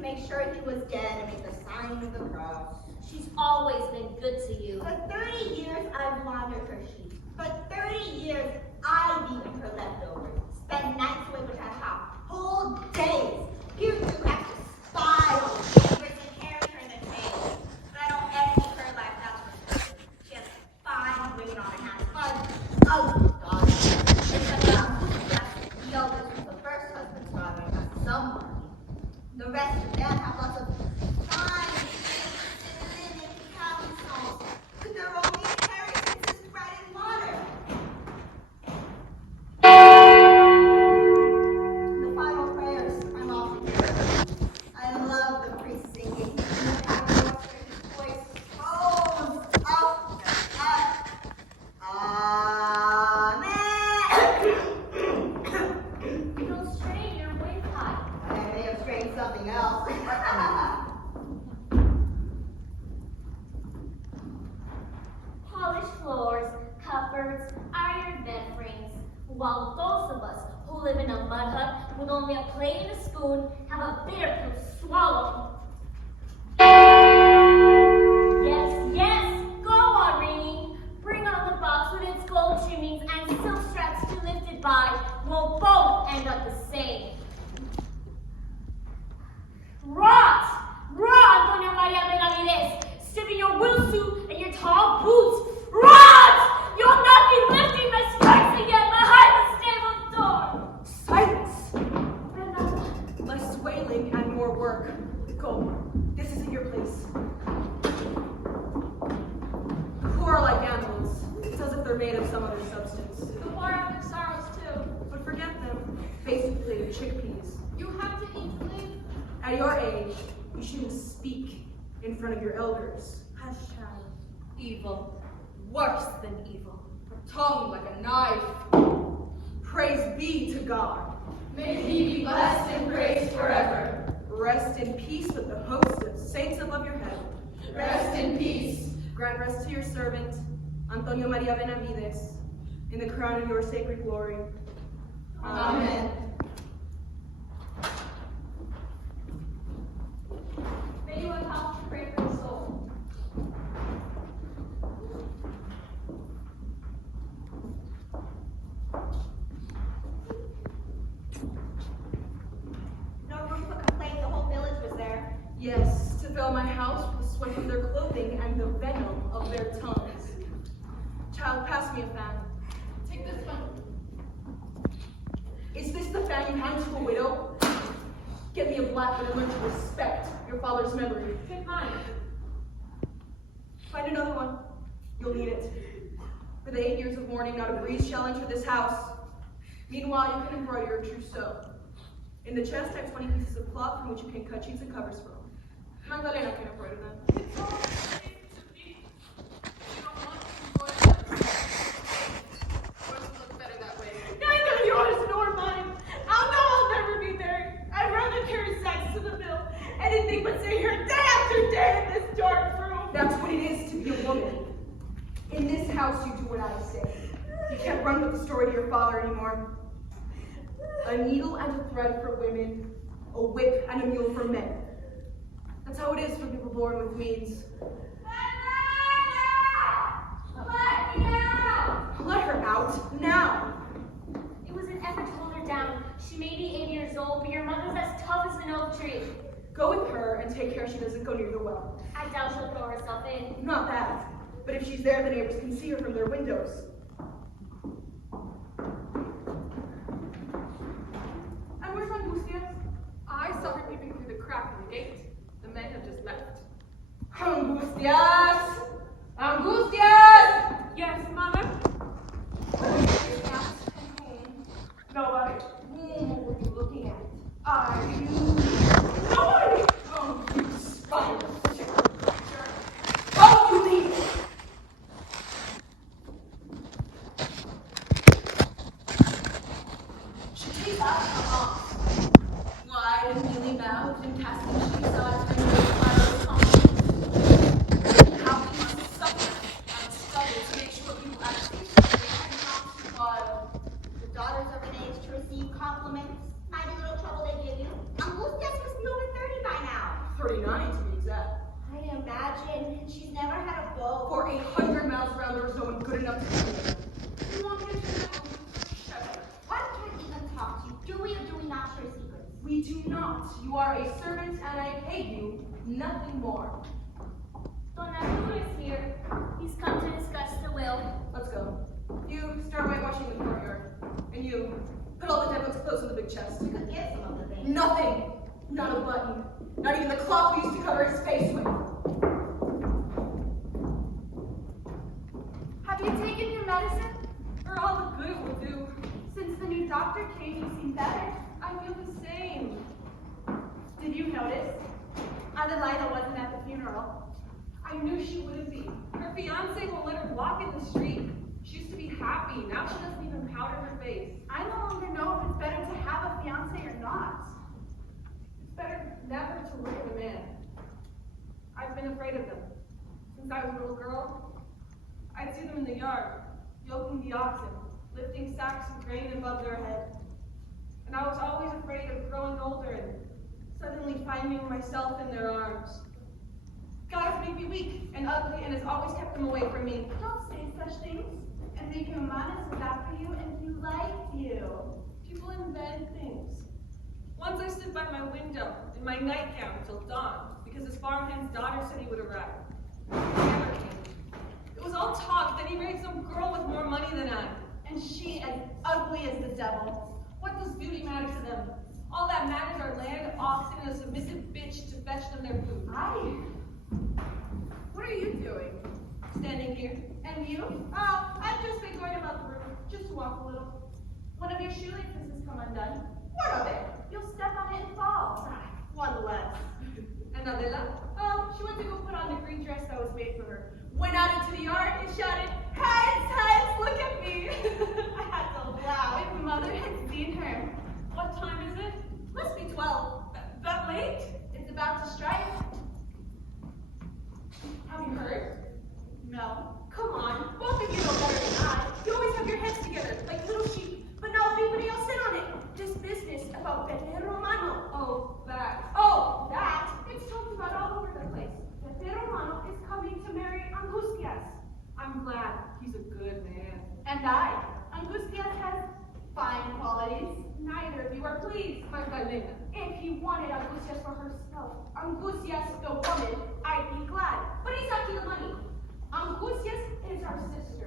to make sure he was dead and made the sign of the cross. She's always been good to you. For 30 years, I've watered her sheep. For 30 years, I've eaten her leftovers. Spent nights away with her house. Whole days. You two have to spy on neighbors and carry her in the tail. But I don't envy her life, that's for certain. She has 5 women on her hands. 5 ugly daughters. Except the eldest was the first husband's daughter and got some money. The rest of them have lots of fine linen camisoles. But their only inheritance is bread and water. The final prayers I'm often hearing. I love the priest singing. And the pastor his voice goes up and up. Amen. You don't strain your voice high. I may have strained something else. Polished floors, cupboards, iron bed frames, while those of us who live in a mud hut with only a plate and a spoon have a bitter pill to swallow. Yes, go on, Rainy. Bring on the box with its gold trimmings and silk straps to lift it by. We'll both end up the same. Rot, Doña Maria Benavides, stripping your wool suit and your tall boots. Rot! You'll not be lifting my skirts again behind the stable door. Silence! Bernarda. Less wailing and more work. Go. This isn't your place. Who are like animals. It's as if they're made of some other substance. The poor have their sorrows too. But forget them. Basically, chickpeas. You have to eat to live. At your age, you shouldn't speak in front of your elders. Hush, child. Evil, worse than evil, a tongue like a knife. Praise be to God. May he be blessed and praised forever. Rest in peace with the host of saints above your head. Rest in peace. Grant rest to your servant, Antonio Maria Benavides, in the crown of your sacred glory. Amen. May you have help to pray for the soul. No room for complaint, the whole village was there. Yes, to fill my house with the sweat of their clothing and the venom of their tongues. Child, pass me a fan. Take this one. Is this the fan you hand to a widow? Get me a black one and learn to respect your father's memory. Take mine. Find another one. You'll need it. For the 8 years of mourning, not a breeze shall enter this house. Meanwhile, you can embroider your trousseau. In the chest, I have 20 pieces of cloth from which you can cut sheets and covers from. Magdalena can embroider them. It's all safe to be. You don't want to embroider them. Yours look better that way. Neither yours nor mine. I'll know I'll never be married. I'd rather carry sacks to the mill. Anything but sit here day after day in this dark room. That's what it is to be a woman. In this house, you do what I say. You can't run with the story to your father anymore. A needle and a thread for women, a whip and a mule for men. That's how it is for people born with means. Let her out, now. It was an effort to hold her down. She may be 80 years old, but your mother's as tough as an oak tree. Go with her and take care she doesn't go near the well. I doubt she'll throw herself in. Not that, but if she's there, the neighbors can see her from their windows. And where's Angustia? I saw her peeping through the crack in the gate. The men have just left. Angustias! Angustias! Yes, Mother? Nobody. Whom were you looking at? Are you? Nobody! Oh, you spineless creature. Oh, you leave! She takes out her arms, wide and kneeling bowed, and casting sheep's eyes and the fire of conscience. How we must suffer and struggle to make sure people actually and not too wild. The daughters of an age to receive compliments. Mighty little trouble they give you. Angustias must be over 30 by now. 49 to be exact. I imagine she's never had a beau. For 100 miles around, there was no one good enough to do it. You want me to shut up? I can't even talk to you. Do we or do we not share secrets? We do not. You are a servant, and I pay you nothing more. Don Arturo is here. He's come to discuss the will. Let's go. You start whitewashing the courtyard. And you, put all the dead one's clothes in the big chest. You could get some of the things. Nothing. Not a button. Not even the cloth we used to cover his face with. Have you taken your medicine? For all the good it will do. Since the new doctor came, you seem better. I feel the same. Did you notice? Adelina wasn't at the funeral. I knew she wouldn't be. Her fiance won't let her walk in the street. She used to be happy. Now she doesn't even powder her face. I no longer know if it's better to have a fiance or not. It's better never to look at a man. I've been afraid of them. Since I was a little girl, I'd see them in the yard, yoking the oxen, lifting sacks of grain above their head. And I was always afraid of growing older and suddenly finding myself in their arms. God has made me weak and ugly and has always kept them away from me. Don't say such things. Enrique Humanas was after you and he liked you. People invent things. Once I stood by my window in my nightgown till dawn because his farmhand's daughter said he would arrive. He never came. It was all talk that he married some girl with more money than I. And she as ugly as the devil. What does beauty matter to them? All that matters are land, oxen, and a submissive bitch to fetch them their food. What are you doing? Standing here. And you? Oh, I've just been going about the room, just to walk a little. One of your shoelaces has come undone. What of it? You'll step on it and fall. One less. And Adela? Oh, she went to go put on the green dress that was made for her. Went out into the yard and shouted, "Heads, heads, look at me!" I had to laugh. If mother had seen her. What time is it? Must be 12. That late? It's about to strike. Have you heard? No. Come on, both of you know better than I. You always have your heads together, like little sheep, but now everybody else sit on it. This business about Pepe Romano. Oh, that. Oh, that? It's talked about all over the place. Pepe Romano is coming to marry Angustias. I'm glad. He's a good man. And I. Angustias has fine qualities. Neither of you are pleased. Magdalena. If he wanted Angustias for herself, Angustias the woman, I'd be glad. But he's after the money. Angustias is our sister.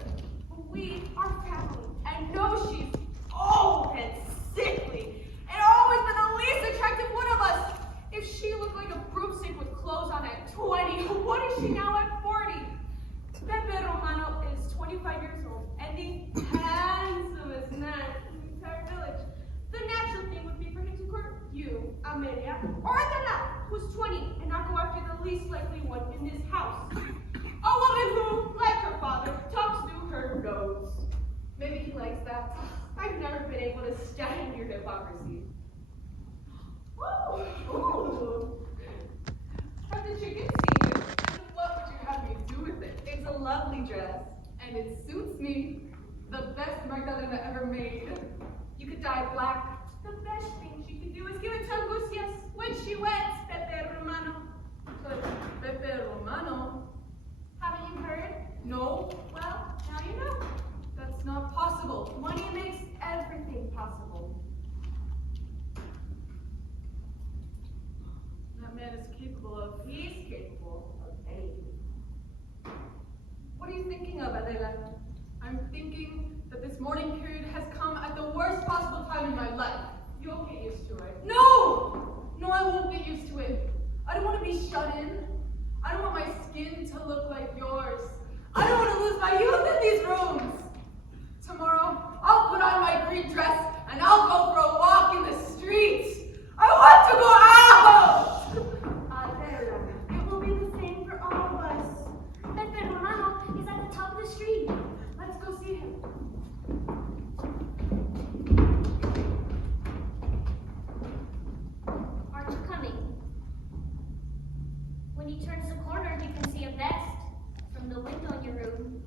We are family. I know she's old and sickly, and always been the least attractive one of us. If she looked like a broomstick with clothes on at 20, what is she now at 40? Pepe Romano is 25 years old, and the handsomest man in the entire village. The natural thing would be for him to court you, Amelia, or Adela, who's 20, and not go after the least likely one in this house. A woman who, like her father, talks through her nose. Maybe he likes that. I've never been able to stand your hypocrisy. Ooh. Have the chicken seen it? What would you have me do with it? It's a lovely dress. And it suits me. The best Magdalena ever made. You could dye it black. The best thing she could do is give it to Angustias when she weds Pepe Romano. But Pepe Romano? Haven't you heard? No, Well, now you know. that's not possible. Money makes everything possible. That man is capable of. He's capable of anything. What are you thinking of, Adela? I'm thinking that this mourning period has come at the worst possible time in my life. You'll get used to it. No! No, I won't get used to it. I don't want to be shut in. I don't want my skin to look like yours. I don't want to lose my youth in these rooms. Tomorrow, I'll put on my green dress and I'll go for a walk in the streets. I want to go out! Adela, it will be the same for all of us. Pepe Romano is at the top of the street. Let's go see him. Aren't you coming? When he turns the corner, you can see a vest from the window in your room.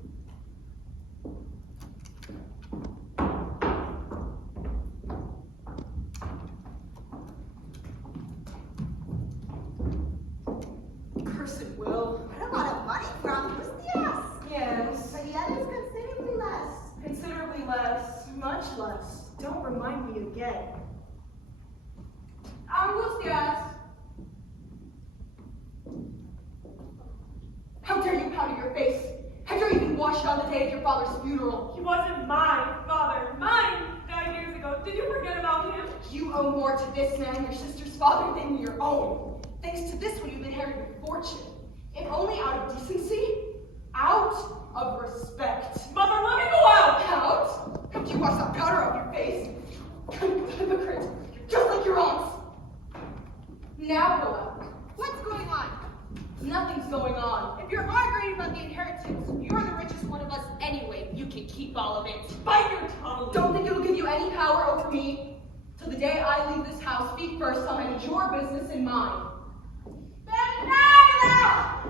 less. Don't remind me again. Angustias! How dare you powder your face? How dare you even wash it on the day of your father's funeral? He wasn't my father. Mine died years ago. Did you forget about him? You owe more to this man, your sister's father, than your own. Thanks to this one, you've inherited a fortune. If only out of decency, out of respect. Mother, let me go out! Out? After you wash that powder off your face. Hypocrite. You're just like your aunts. Now go out. What's going on? Nothing's going on. If you're arguing about the inheritance, you're the richest one of us anyway. You can keep all of it. Bite your tongue! Don't think it'll give you any power over me. Till the day I leave this house, feet first, I'll manage your business and mine. Bernarda!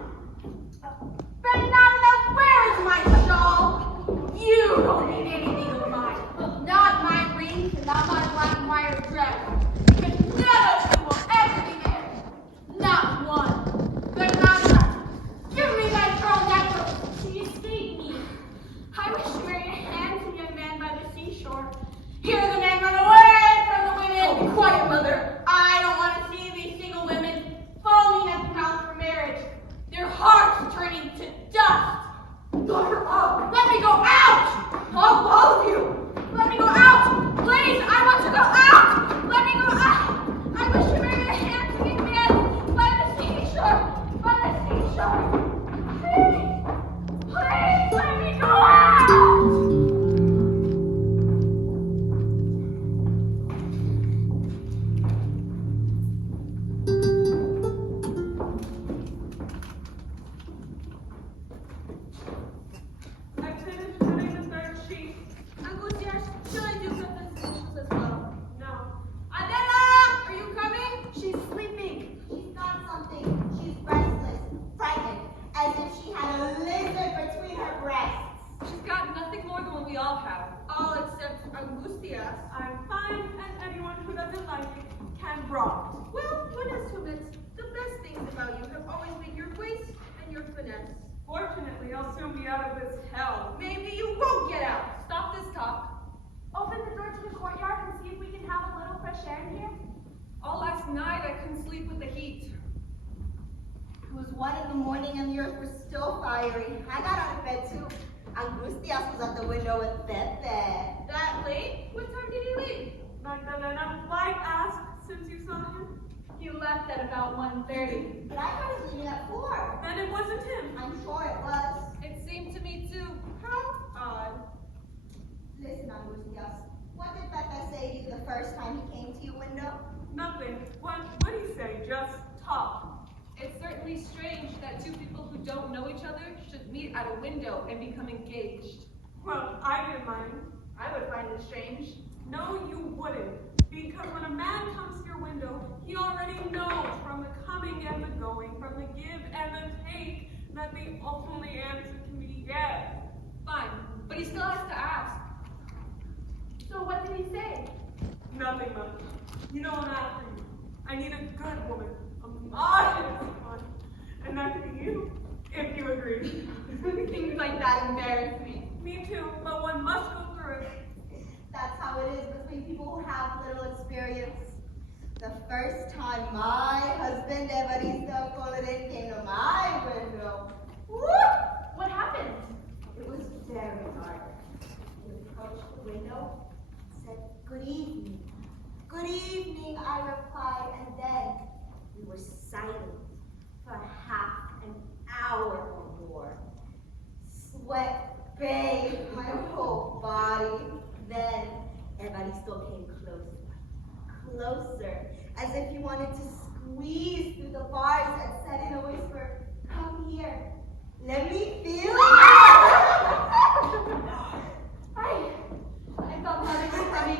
Bernarda, where is my shawl? You don't need anything of mine. Not my ring, not my black wire dress. Because none of you will ever be married. Not one. Bernarda, give me my pearl necklace. She escaped me. I wish you married a handsome young man by the seashore. Hear the men run away from the women. Oh, be quiet, mother. I don't want to see these single women foaming at the mouth for marriage. Their hearts turning to dust. Lock her up. Let me go out! All of you. Let me go out! Please, I want to go out! Let me go out! I wish you married a handsome young man by the seashore! By the seashore! Please! Please, let me go out! I finished putting the third sheet. Angustias, should I do prepositions as well? No. Adela! Are you coming? She's sleeping. She's got something. She's restless, frightened, as if she had a lizard between her breasts. She's got nothing more than what we all have. All except Angustias. I'm fine, and anyone who doesn't like it can rot. Well, one has to admit, the best things about you have always been your grace and your finesse. Fortunately, I'll soon be out of this hell. Maybe you won't get out. Stop this talk. Open the door to the courtyard and see if we can have a little fresh air in here. All last night I couldn't sleep with the heat. It was 1 a.m. and the earth was still fiery. I got out of bed too. Angustias was at the window with Pepe. That late? What time did he leave? Magdalena, why ask since you saw him? He left at about 1:30. But I thought he was leaving at 4. Then it wasn't him. I'm sure it was. It seemed to me too. How? Odd. Listen, Angustias. What did Pepe say to you the first time he came to your window? Nothing. What did he say? Just talk. It's certainly strange that two people who don't know each other should meet at a window and become engaged. Well, I didn't mind. I would find it strange. No, you wouldn't. Because when a man comes to your window, he already knows from the coming and the going, from the give and the take, that the only answer can be yes. Fine, but he still has to ask. So what did he say? Nothing much. You know I'm after you. I need a good woman, a modest one. And that could be you, if you agree. Things like that embarrass me. Me too, but one must go through it. That's how it is between people who have little experience. The first time my husband, Evaristo Colorin, came to my window, whoop, What happened? it was very dark. He approached the window and said, "Good evening." "Good evening," I replied, and then we were silent for half an hour or more. Sweat bathed my whole body. Then Evaristo came closer, as if he wanted to squeeze through the bars and said in a whisper, "Come here, let me feel you." I thought that was funny.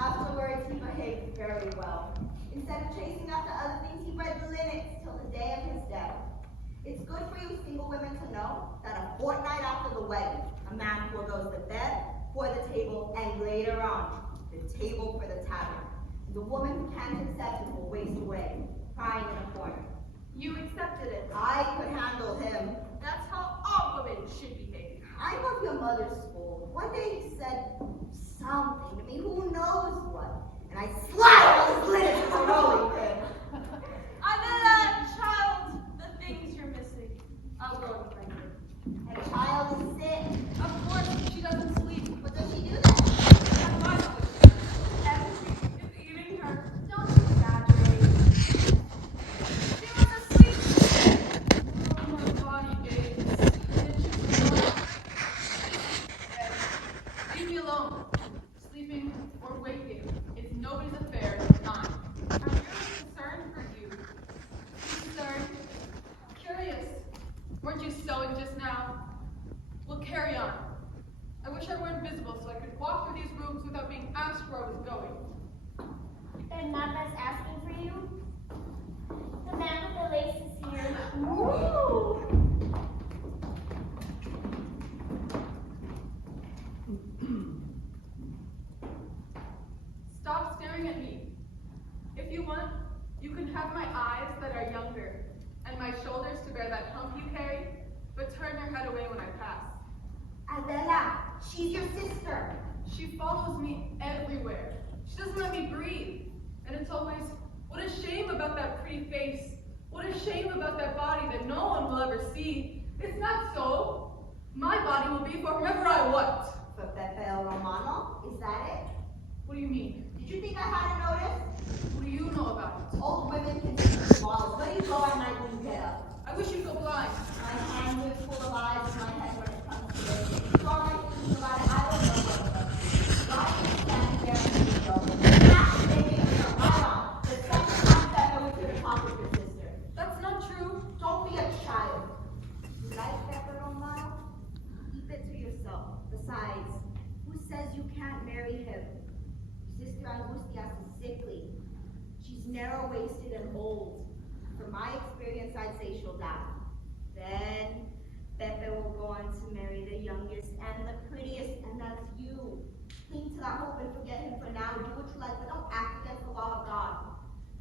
Afterwards, he behaved very well. Instead of chasing after other things, he read the lineage till the day of his death. It's good for you single women to know that a fortnight after the wedding, a man foregoes the bed for the table, and later on, the table for the tavern. The woman who can't accept it will waste away, crying in a corner. You accepted it. I could handle him. That's how all women should behave. I love your mother's school. One day he said, "Son, younger, and my shoulders to bear that hump you carry, but turn your head away when I pass. Adela, she's your sister. She follows me everywhere. She doesn't let me breathe. And it's always, what a shame about that pretty face. What a shame about that body that no one will ever see. It's not so. My body will be for whoever I want. For Pepe Romano, is that it? What do you mean? Did you think I hadn't noticed? What do you know about it? Old women can see through walls. Where do you go at night when you get up? I wish you'd go blind. My hand is full of eyes in my head when it comes to this. So all I think about it, I don't know what it is. Why do you stand there and you go? That's making me right on. The second time that I went to the talk with your sister. That's not true. Don't be a child. You like Pepe Romano? Keep it to yourself. Besides, who says you can't marry him? Your sister Angustia is sickly. She's narrow-waisted and old. From my experience, I'd say she'll die. Then Pepe will go on to marry the youngest and the prettiest, and that's you. Cling to that hope and forget him for now. Do what you like, but don't act against the law of God.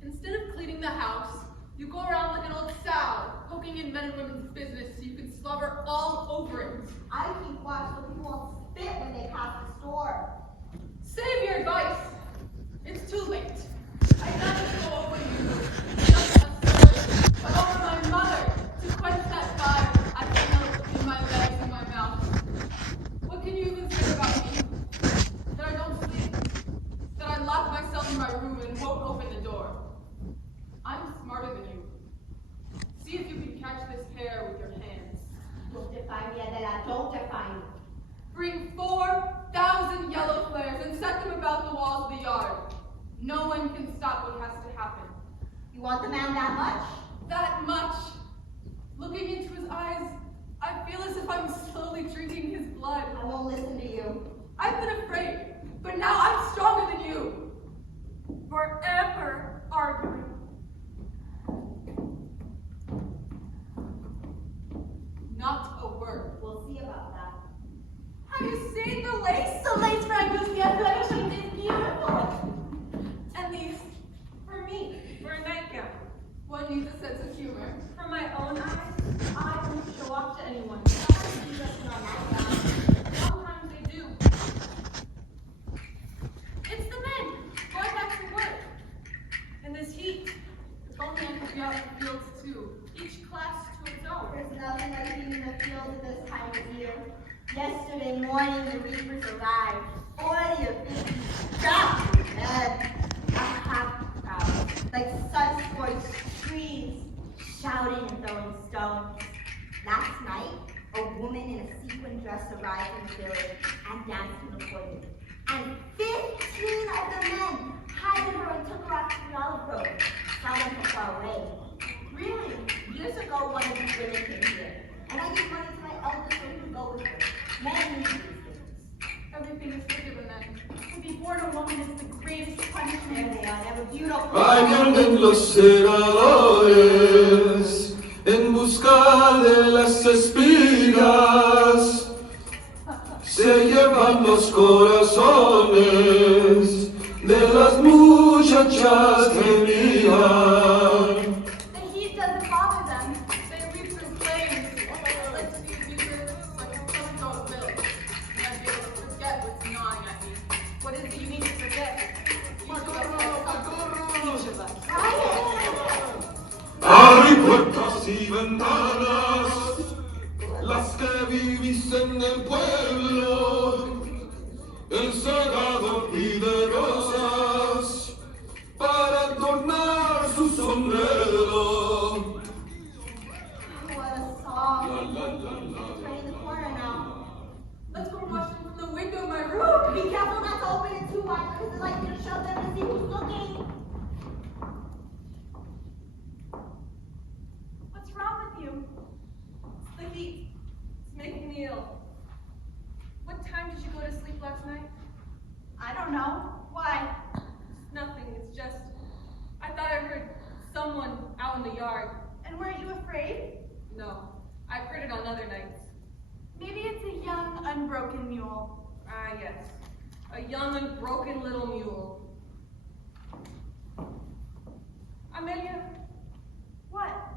Instead of cleaning the house, you go around like an old sow, poking in men and women's business so you can slobber all over it. I keep watch so people won't spit when they pass the store. Save your advice. It's too late. I can't go over you, just a sword, but over my mother to quench that fire I felt in my legs and my mouth. What can you even say about me? That I don't sleep? That I lock myself in my room and won't open the door? I'm smarter than you. See if you can catch this hair with your hands. Don't define me, Adela. Don't define me. Bring 4,000 yellow flares and set them about the walls of the yard. No one can stop what has to happen. You want the man that much? That much. Looking into his eyes, I feel as if I'm slowly drinking his blood. I won't listen to you. I've been afraid, but now I'm stronger than you. Forever arguing. Not a word. We'll see about that. Have you seen the lace? The lace fragments the collection is beautiful. And these, for me. For a nightgown. One needs a sense of humor. For my own eyes, I don't show off to anyone. Sometimes they do. It's the men going back to work. In this heat, If only I could be out in the fields too. each class to its own. There's nothing like being in the fields at this time of year. Yesterday morning, the reapers arrived. 40 or 50 strapped to bed. A half crowd, like sun-scorched trees, shouting and throwing stones. Last night, a woman in a sequin dress arrived in the village and danced in the foyer. And 15 of the men hided her and took her out to the olive grove. Some went from far away. Really, years ago, one of these women came here, and I gave money to my eldest so he would go with her. Men need these things. Everything is forgiven then. To be born a woman is the greatest There punishment. they are, they were beautiful. Ahí vienen los segadores en busca de las espigas. Se llevan los corazones de las muchachas que miran. The heat doesn't bother them. They reap through flames. Like to see music, like a sunshine village. And I'd be able to forget what's gnawing at me. What is it you need to forget? Each of us. Hay puertas y ventanas, las que vivís en el pueblo. El segador pide rosas para adornar su sombrero. What a song. La, la, la, la. Turning the corner now. Let's go watch them from the window of my room. Be careful not to open it too wide because it's likely to shove them to see who's looking. What's wrong with you? It's the heat. It's making me ill. What time did you go to sleep last night? I don't know. Why? Nothing. It's just, I thought I heard someone out in the yard. And weren't you afraid? No, I've heard it on other nights. Maybe it's a young, unbroken mule. Ah, yes. A young and broken little mule. Amelia, What?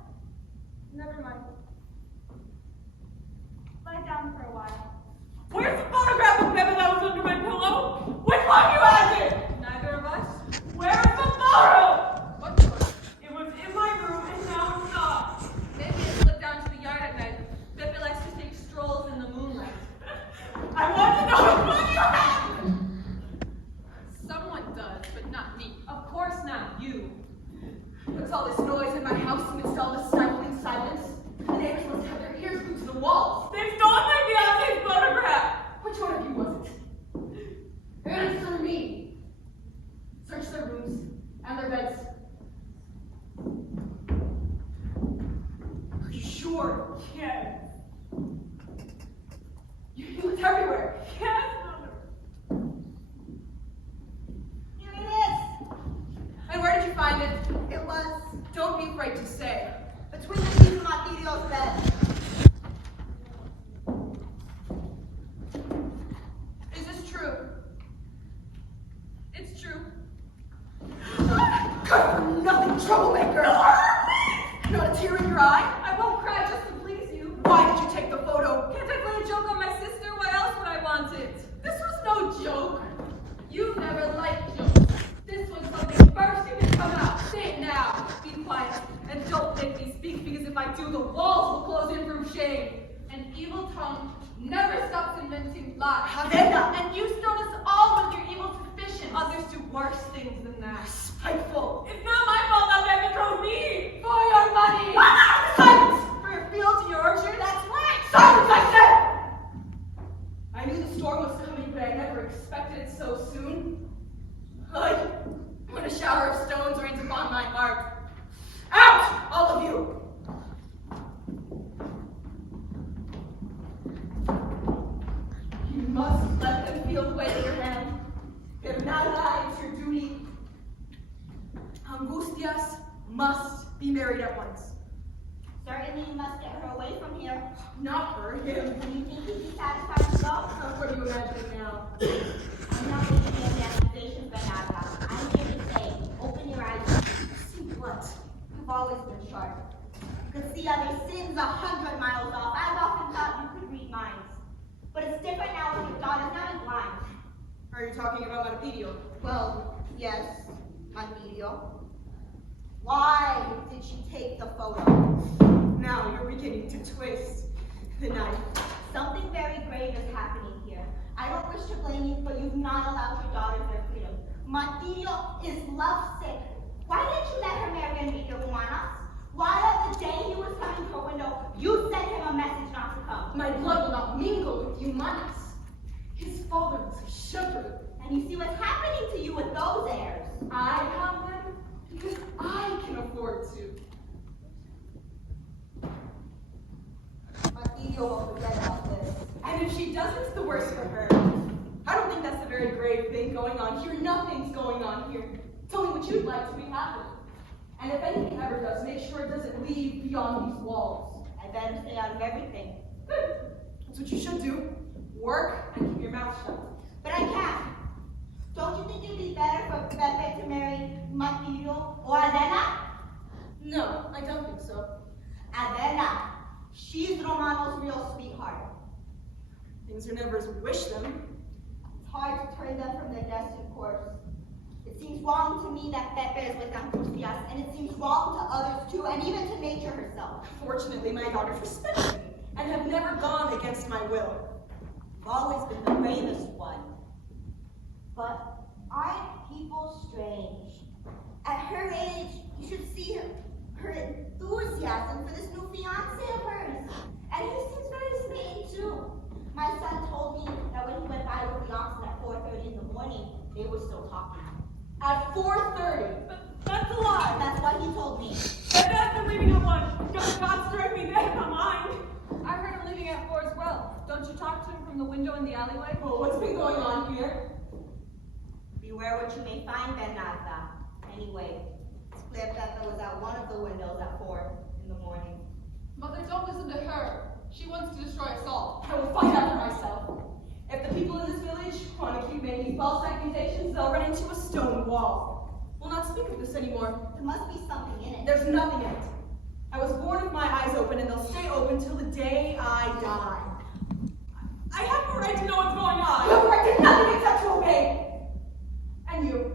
sure? Yes. It's everywhere. Yes, Mother. Here it is. And where did you find it? It was Don't be afraid to say. between the feet of Martirio's bed. Is this true? It's true. Good for nothing, troublemaker! Not a tear in your eye? I won't cry just to please you. Why did you take the photo? Can't I play a joke on my sister? Why else would I want it? This was no joke. You've never liked jokes. This was something first you can come out. Say it now. Be quiet and don't make me speak because if I do, the walls will close in from shame. An evil tongue never stops inventing lies. Havenda! And you stone us all with your evil suspicions. Others do worse things than that. Spiteful! It's not my fault that Baby drove me. For your money. Silence! For your fields and your orchard. That's right. Silence, I said! I knew the storm was coming, but I never expected it so soon. When a shower of stones rains upon my heart. Out, all of you! You must let them feel the weight of your hand. Bernarda, it's your duty. Angustias must be married at once. Certainly you must get her away from here. Not her, him. Do you think he'd be satisfied to go? What are you imagining now? I'm not making any accusations, Bernarda. I'm here to say, open your eyes. See what? You've always been sharp. You could see other sins 100 miles off. I've often thought you could read minds. But it's different now with your daughter's not as blind. Are you talking about Martirio? Well, yes, my video. Why did she take the photo? Now you're beginning to twist the knife. Something very grave is happening here. I don't wish to blame you, but you've not allowed your daughters their freedom. Martirio is lovesick. Why didn't you let her marry Enrique Juanas? Why on the day he was coming to her window, you sent him a message not to come? My blood will not mingle with Humanas. His father was a shepherd. And you see what's happening to you with those heirs. I have them because I can afford to. Martirio won't forget about this. And if she does, it's the worse for her. I don't think that's a very grave thing going on here. Nothing's going on here. Tell me what you'd like to be happening. And if anything ever does, make sure it doesn't lead beyond these walls. I better stay out of everything. Good. That's what you should do. Work and keep your mouth shut. But I can't. Don't you think it'd be better for Pepe to marry Martirio or Adela? No, I don't think so. Adela. She's Romano's real sweetheart. Things are never as we wish them. It's hard to turn them from their destined course. It seems wrong to me that Pepe is with Angustias, and it seems wrong to others too, and even to nature herself. Fortunately, my daughters respect me and have never gone against my will. You've always been the bravest one. But aren't people strange? At her age, you should see her enthusiasm for this new fiancé of hers. And he seems very smitten too. My son told me that when he went by with the oxen at 4:30 in the morning, they were still talking. At 4:30. That's a lie. That's what he told me. Maybe I've been leaving at 1. God strike me dead in my mind. I heard him leaving at 4 as well. Don't you talk to him from the window in the alleyway? Well, what's been going on here? Beware what you may find, Bernarda. Anyway, it's clear Pepe was at one of the windows at 4 in the morning. Mother, don't listen to her. She wants to destroy us all. I will find out for myself. If the people in this village want to keep making false accusations, they'll run into a stone wall. We'll not speak of this anymore. There must be something in it. There's nothing in it. I was born with my eyes open, and they'll stay open till the day I die. I have a right to know what's going You on. have a right to nothing except to obey. And you,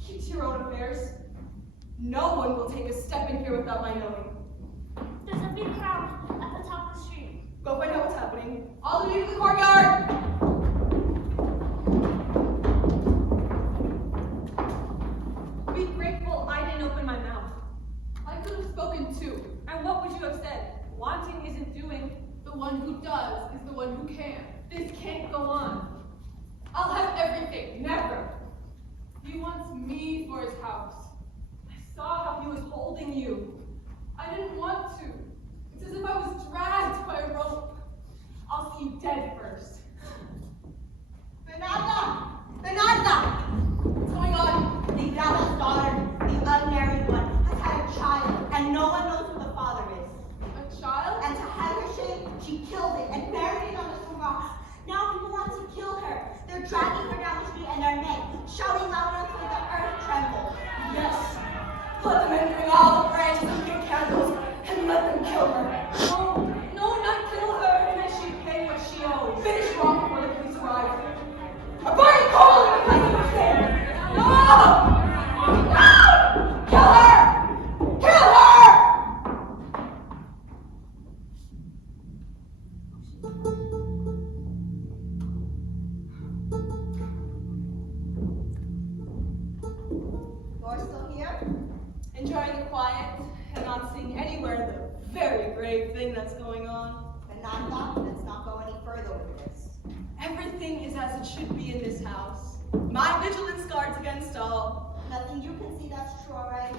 keep to your own affairs. No one will take a step in here without my knowing. There's a big crowd at the top of the street. Go find out what's happening. All of you to the courtyard! Be grateful I didn't open my mouth. I could have spoken too. And what would you have said? Wanting isn't doing. The one who does is the one who can. This can't go on. I'll have everything. Never. He wants me for his house. I saw how he was holding you. I didn't want to. It's as if I was and no one knows who the father is. A child? And to hide her shame, she killed it and buried it under some rocks. Now people want to kill her. They're dragging her down the street and their men, shouting louder until the earth trembles. Yes. Let them in, bring all the branches and big candles, and let them kill her. No, not kill her, and then she pay what she owes. Finish wrong before the police arrive. A burning coal in the place of her sin. No! No! Kill her! Kill her! You're still here? Enjoying the quiet and not seeing anywhere the very grave thing that's going on. Bernarda, let's not go any further with this. Everything is as it should be in this house. My vigilance guards against all. Nothing you can see that's true, alright?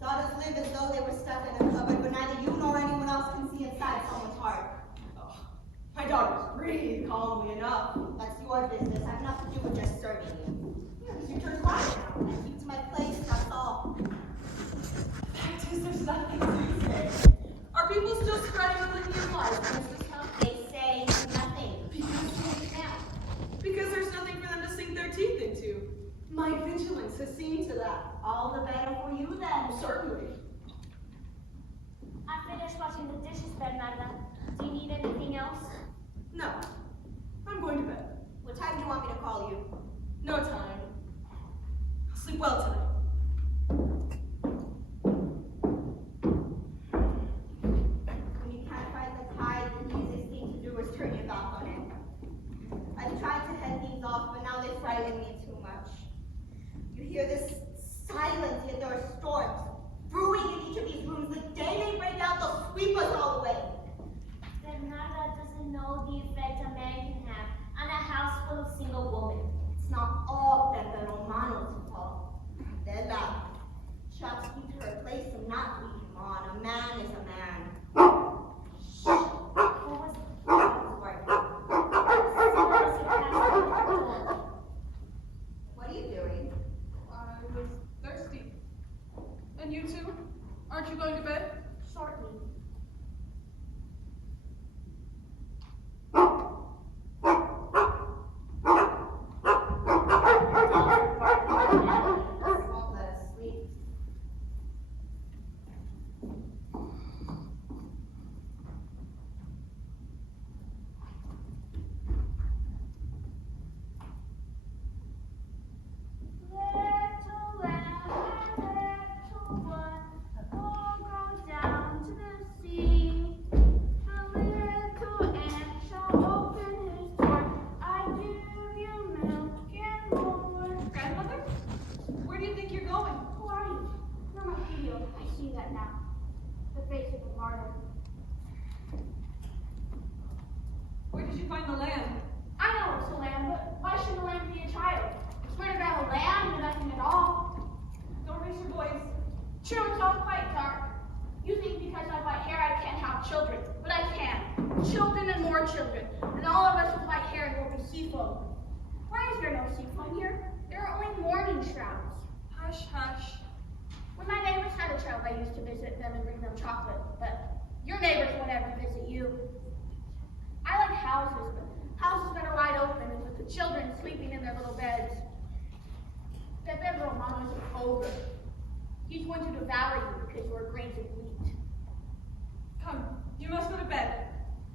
Daughters live as though they were stuck in a cupboard, but neither you nor anyone else can see inside someone's heart. Oh, my daughters breathe calmly enough. That's your business. I have nothing to do with just serving you. Yeah, because you turn quiet now. I keep to my place, that's all. Fact is, there's nothing to say. Are people still spreading religious lies against this house? They say nothing. Because there's nothing for them to sink their teeth into. My vigilance has seen to that. All the better for you then. Certainly. I finished washing the dishes, Bernarda. Do you need anything else? No. I'm going to bed. What time do you want me to call you? No time. I'll sleep well tonight. When you can't find the tide, the easiest thing to do is turn your back on it. I've tried to head things off, but now they frighten me too much. You hear this silence, yet there are storms brewing in each of these rooms. The day they break out, they'll sweep us all away. Bernarda doesn't know the effect a man can have on a house full of single women. It's not all Pepe Romano's fault. Bella, shots keep her place and not lead him on. A man is a man. Shh. What was that word? What are you doing? I was thirsty. And you too? Aren't you going to bed? Shortly. Won't let us sleep. Little lamb, little one, all go down to the sea. The little ant shall open his door. I give you milk and more. Grandmother? Where do you think you're going? Who are you? You're my hero. I see that now. The face of a martyr. Where did you find the lamb? I know it's a lamb, but why should a lamb be a child? I swear to God, a lamb and nothing at all. Don't raise your voice. True, it's all quite dark. You think because I have white hair I can't have children, but I can. Children and more children, and all of us with white hair will be seafoam. Why is there no seafoam here? There are only mourning shrouds. Hush, hush. When my neighbors had a child, I used to visit them and bring them chocolate, but your neighbors won't ever visit you. I like houses, but houses that are wide open and with the children sleeping in their little beds. Pepe Romano is an ogre. He's going to devour you because you are grains of wheat. Come, you must go to bed.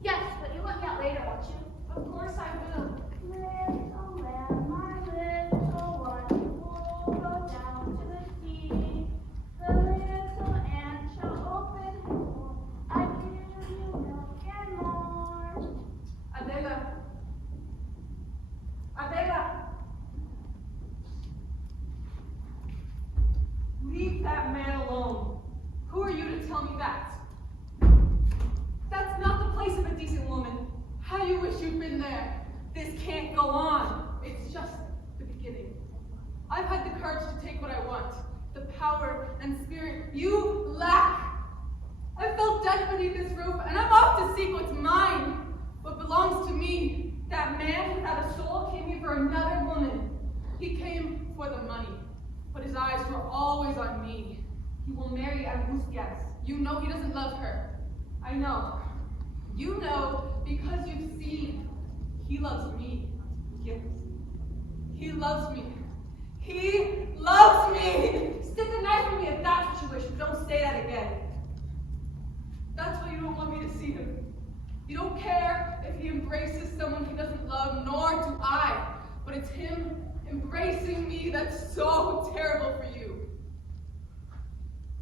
Yes, but you'll let me out later, won't you? Of course I will. Little lamb, my little one, will go down to the sea. The little ant shall open his door. I give you milk and more. Adela. Adela. Leave that man alone. Who are you to tell me that? That's not the place of a decent woman. How you wish you'd been there. This can't go on. It's just the beginning. I've had the courage to take what I want. The power and spirit you lack. I felt death beneath this roof, and I'm off to seek what's mine. What belongs to me. That man without a soul came here for another woman. He came for the money, but his eyes were always on me. He will marry Angustias. You know he doesn't love her. I know. You know because you've seen. He loves me. Yes. He loves me. He loves me! Stick the knife in me if that's what you wish, but don't say that again. That's why you don't want me to see him. You don't care if he embraces someone he doesn't love, nor do I. But it's him embracing me that's so terrible for you.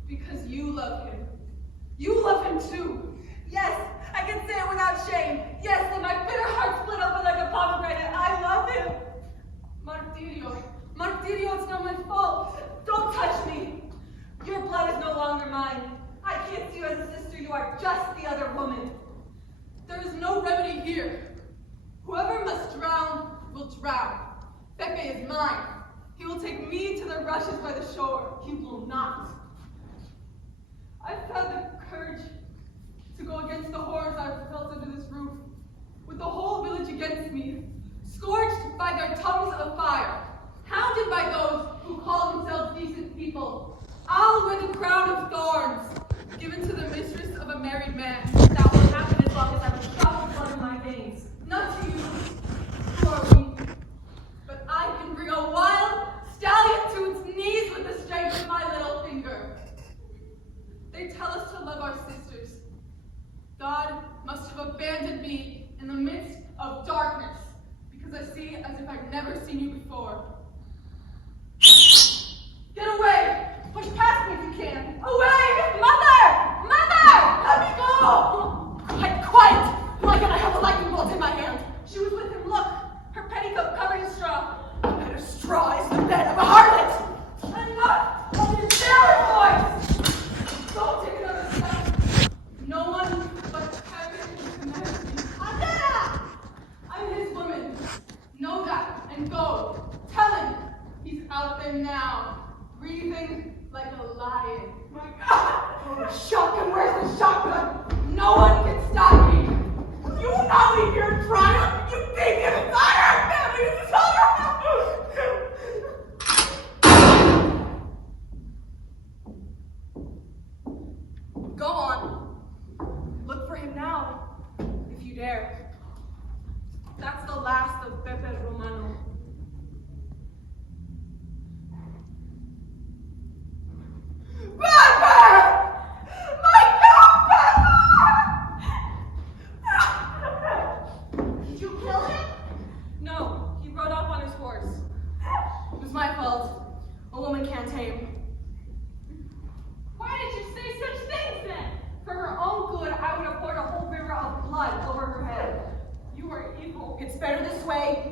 Because you love him. You love him too. Yes, I can say it without shame. Yes, let my bitter heart split open like a pomegranate. I love him. Martirio, it's not my fault. Don't touch me. Your blood is no longer mine. I can't see you as a sister. You are just the other woman. There is no remedy here. Whoever must drown will drown. Pepe is mine. He will take me to the rushes by the shore. You will not. I've had the courage to go against the horrors I've felt under this roof, with the whole village against me, scorched by their tongues of fire, hounded by those who call themselves decent people. I'll wear the crown of thorns, given to the mistress of a married man. That won't happen as long as I have a drop of blood in my veins. Not to you, who are weak, but I can bring a wild stallion to its knees with the strength of my little finger. They tell us to love our sisters. God must have abandoned me in the midst of darkness, because I see as if I've never seen you before. Get away! Push past me if you can. Away! Mother! Mother! Let me go! Quiet, quiet! My God, I have a lightning bolt in my hand. She was with him. Look, her petticoat covered in straw. A bed of straw is the bed of a harlot. Enough of your terror voice! Don't take another step. No one but heaven can command me. Andrea! I'm his woman. Know that and go. Tell him he's out there now, breathing like a lion. My God! Shotgun, where's the shotgun? No one can stop me. You will not leave here in triumph. You think it is our family is dishonor. Go on. Look for him now, if you dare. That's the last of Pepe Romano. Did you kill him? No, he rode off on his horse. It was my fault. A woman can't tame. Why did you say such things then? For her own good, I would have poured a whole river of blood over her head. You are evil. It's better this way